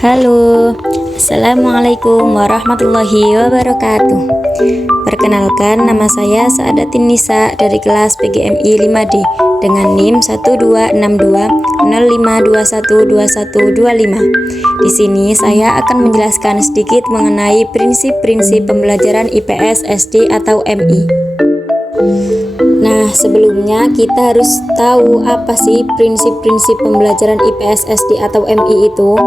Halo, Assalamualaikum warahmatullahi wabarakatuh. Perkenalkan, nama saya Saadatin Nisa dari kelas PGMI 5D dengan NIM 126205212125. Di sini saya akan menjelaskan sedikit mengenai prinsip-prinsip pembelajaran IPS SD atau MI. Nah, sebelumnya kita harus tahu apa sih prinsip-prinsip pembelajaran IPS SD atau MI itu.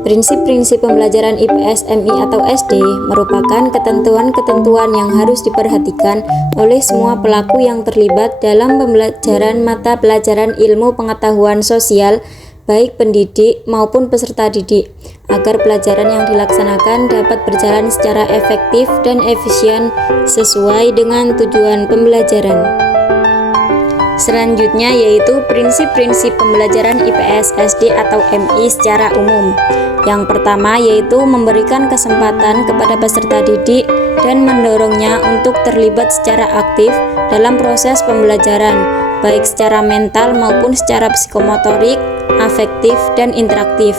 Prinsip-prinsip pembelajaran IPS, MI, atau SD merupakan ketentuan-ketentuan yang harus diperhatikan oleh semua pelaku yang terlibat dalam pembelajaran mata pelajaran ilmu pengetahuan sosial, baik pendidik maupun peserta didik, agar pelajaran yang dilaksanakan dapat berjalan secara efektif dan efisien sesuai dengan tujuan pembelajaran. Selanjutnya yaitu prinsip-prinsip pembelajaran IPS, SD, atau MI secara umum. Yang pertama yaitu memberikan kesempatan kepada peserta didik dan mendorongnya untuk terlibat secara aktif dalam proses pembelajaran, baik secara mental maupun secara psikomotorik, afektif, dan interaktif.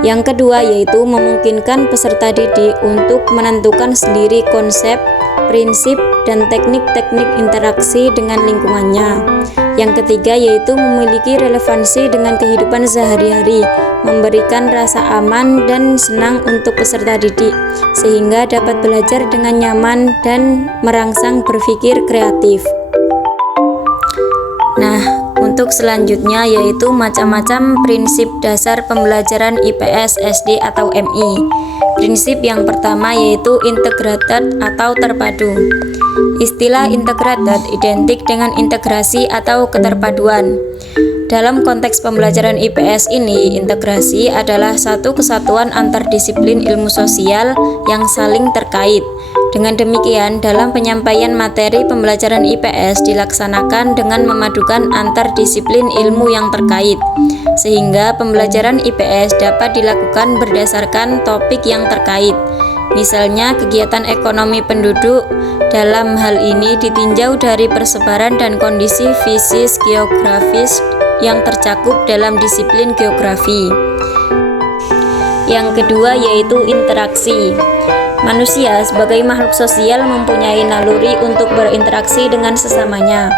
Yang kedua yaitu memungkinkan peserta didik untuk menentukan sendiri konsep, prinsip, dan teknik-teknik interaksi dengan lingkungannya. Yang ketiga yaitu memiliki relevansi dengan kehidupan sehari-hari, memberikan rasa aman dan senang untuk peserta didik, sehingga dapat belajar dengan nyaman dan merangsang berpikir kreatif. Nah, untuk selanjutnya yaitu macam-macam prinsip dasar pembelajaran IPS, SD, atau MI. Prinsip yang pertama yaitu integrated atau terpadu. Istilah integrated identik dengan integrasi atau keterpaduan. Dalam konteks pembelajaran IPS ini, integrasi adalah satu kesatuan antar disiplin ilmu sosial yang saling terkait. Dengan demikian, dalam penyampaian materi pembelajaran IPS dilaksanakan dengan memadukan antar disiplin ilmu yang terkait, sehingga pembelajaran IPS dapat dilakukan berdasarkan topik yang terkait. Misalnya kegiatan ekonomi penduduk, dalam hal ini ditinjau dari persebaran dan kondisi fisis geografis yang tercakup dalam disiplin geografi. Yang kedua yaitu interaksi. Manusia sebagai makhluk sosial mempunyai naluri untuk berinteraksi dengan sesamanya.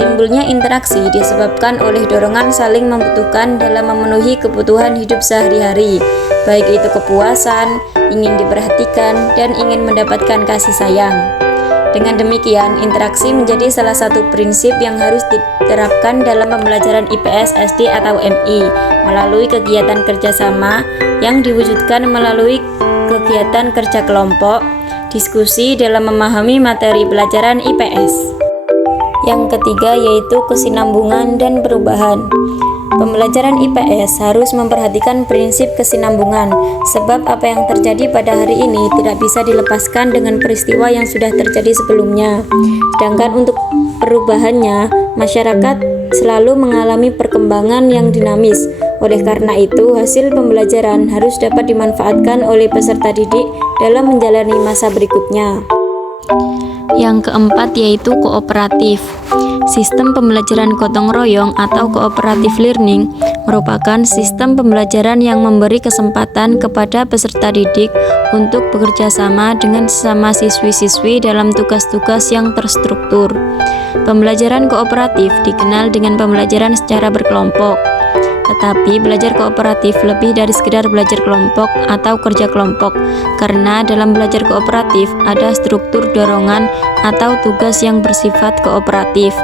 Timbulnya interaksi disebabkan oleh dorongan saling membutuhkan dalam memenuhi kebutuhan hidup sehari-hari, baik itu kepuasan, ingin diperhatikan, dan ingin mendapatkan kasih sayang. Dengan demikian, interaksi menjadi salah satu prinsip yang harus diterapkan dalam pembelajaran IPS, SD, atau MI melalui kegiatan kerjasama yang diwujudkan melalui kegiatan kerja kelompok, diskusi dalam memahami materi pelajaran IPS. Yang ketiga yaitu kesinambungan dan perubahan. Pembelajaran IPS harus memperhatikan prinsip kesinambungan, sebab apa yang terjadi pada hari ini tidak bisa dilepaskan dengan peristiwa yang sudah terjadi sebelumnya. Sedangkan untuk perubahannya, masyarakat selalu mengalami perkembangan yang dinamis. Oleh karena itu, hasil pembelajaran harus dapat dimanfaatkan oleh peserta didik dalam menjalani masa berikutnya. Yang keempat yaitu kooperatif. Sistem pembelajaran gotong royong atau cooperative learning merupakan sistem pembelajaran yang memberi kesempatan kepada peserta didik untuk bekerja sama dengan sesama siswi-siswi dalam tugas-tugas yang terstruktur. Pembelajaran kooperatif dikenal dengan pembelajaran secara berkelompok. Tetapi belajar kooperatif lebih dari sekedar belajar kelompok atau kerja kelompok, karena dalam belajar kooperatif ada struktur dorongan atau tugas yang bersifat kooperatif,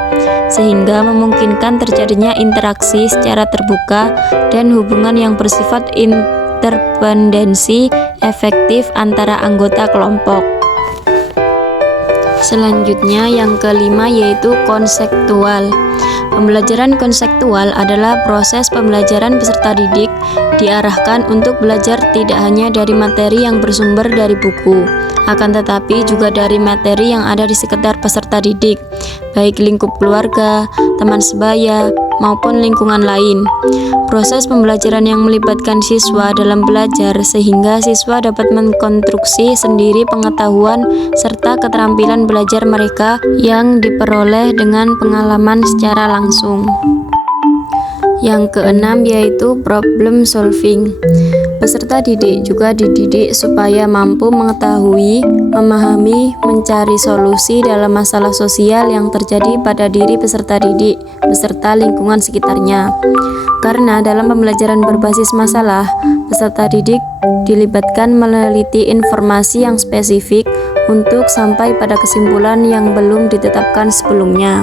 sehingga memungkinkan terjadinya interaksi secara terbuka dan hubungan yang bersifat interdependensi efektif antara anggota kelompok. Selanjutnya yang kelima yaitu konseptual. Pembelajaran konseptual adalah proses pembelajaran peserta didik diarahkan untuk belajar tidak hanya dari materi yang bersumber dari buku, akan tetapi juga dari materi yang ada di sekitar peserta didik, baik lingkup keluarga, teman sebaya, maupun lingkungan lain. Proses pembelajaran yang melibatkan siswa dalam belajar sehingga siswa dapat mengkonstruksi sendiri pengetahuan serta keterampilan belajar mereka yang diperoleh dengan pengalaman secara langsung. Yang keenam yaitu problem solving. Peserta didik juga dididik supaya mampu mengetahui, memahami, mencari solusi dalam masalah sosial yang terjadi pada diri peserta didik beserta lingkungan sekitarnya. Karena dalam pembelajaran berbasis masalah, peserta didik dilibatkan meneliti informasi yang spesifik untuk sampai pada kesimpulan yang belum ditetapkan sebelumnya.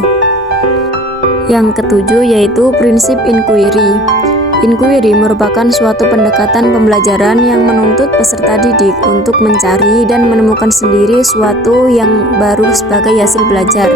Yang ketujuh yaitu prinsip inquiry. Inquiry merupakan suatu pendekatan pembelajaran yang menuntut peserta didik untuk mencari dan menemukan sendiri suatu yang baru sebagai hasil belajar.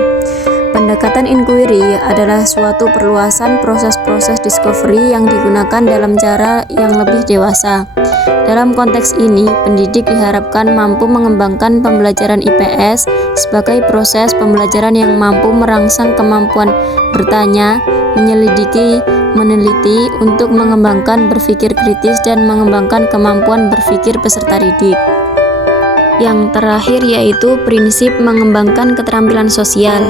Pendekatan inquiry adalah suatu perluasan proses-proses discovery yang digunakan dalam cara yang lebih dewasa. Dalam konteks ini, pendidik diharapkan mampu mengembangkan pembelajaran IPS sebagai proses pembelajaran yang mampu merangsang kemampuan bertanya, menyelidiki, meneliti untuk mengembangkan berpikir kritis dan mengembangkan kemampuan berpikir peserta didik. Yang terakhir yaitu prinsip mengembangkan keterampilan sosial.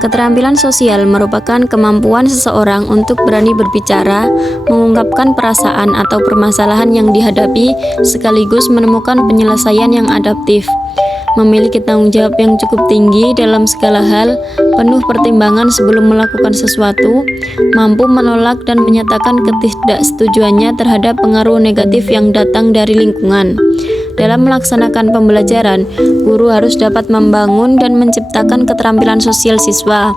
Keterampilan sosial merupakan kemampuan seseorang untuk berani berbicara, mengungkapkan perasaan atau permasalahan yang dihadapi, sekaligus menemukan penyelesaian yang adaptif. Memiliki tanggung jawab yang cukup tinggi dalam segala hal, penuh pertimbangan sebelum melakukan sesuatu, mampu menolak dan menyatakan ketidaksetujuannya terhadap pengaruh negatif yang datang dari lingkungan. Dalam melaksanakan pembelajaran, guru harus dapat membangun dan menciptakan keterampilan sosial siswa.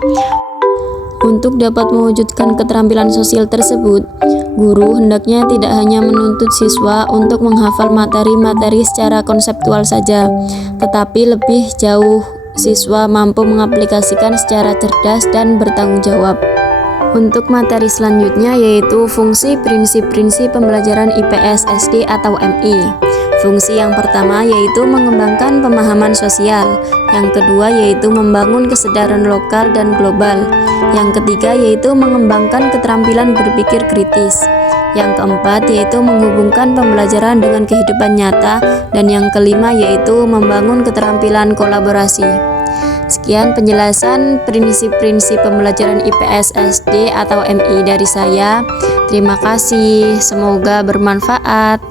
Untuk dapat mewujudkan keterampilan sosial tersebut, guru hendaknya tidak hanya menuntut siswa untuk menghafal materi-materi secara konseptual saja, tetapi lebih jauh siswa mampu mengaplikasikan secara cerdas dan bertanggung jawab. Untuk materi selanjutnya yaitu fungsi prinsip-prinsip pembelajaran IPS SD atau MI. Fungsi yang pertama yaitu mengembangkan pemahaman sosial, yang kedua yaitu membangun kesadaran lokal dan global, yang ketiga yaitu mengembangkan keterampilan berpikir kritis, yang keempat yaitu menghubungkan pembelajaran dengan kehidupan nyata, dan yang kelima yaitu membangun keterampilan kolaborasi. Sekian penjelasan prinsip-prinsip pembelajaran IPS SD atau MI dari saya. Terima kasih, semoga bermanfaat.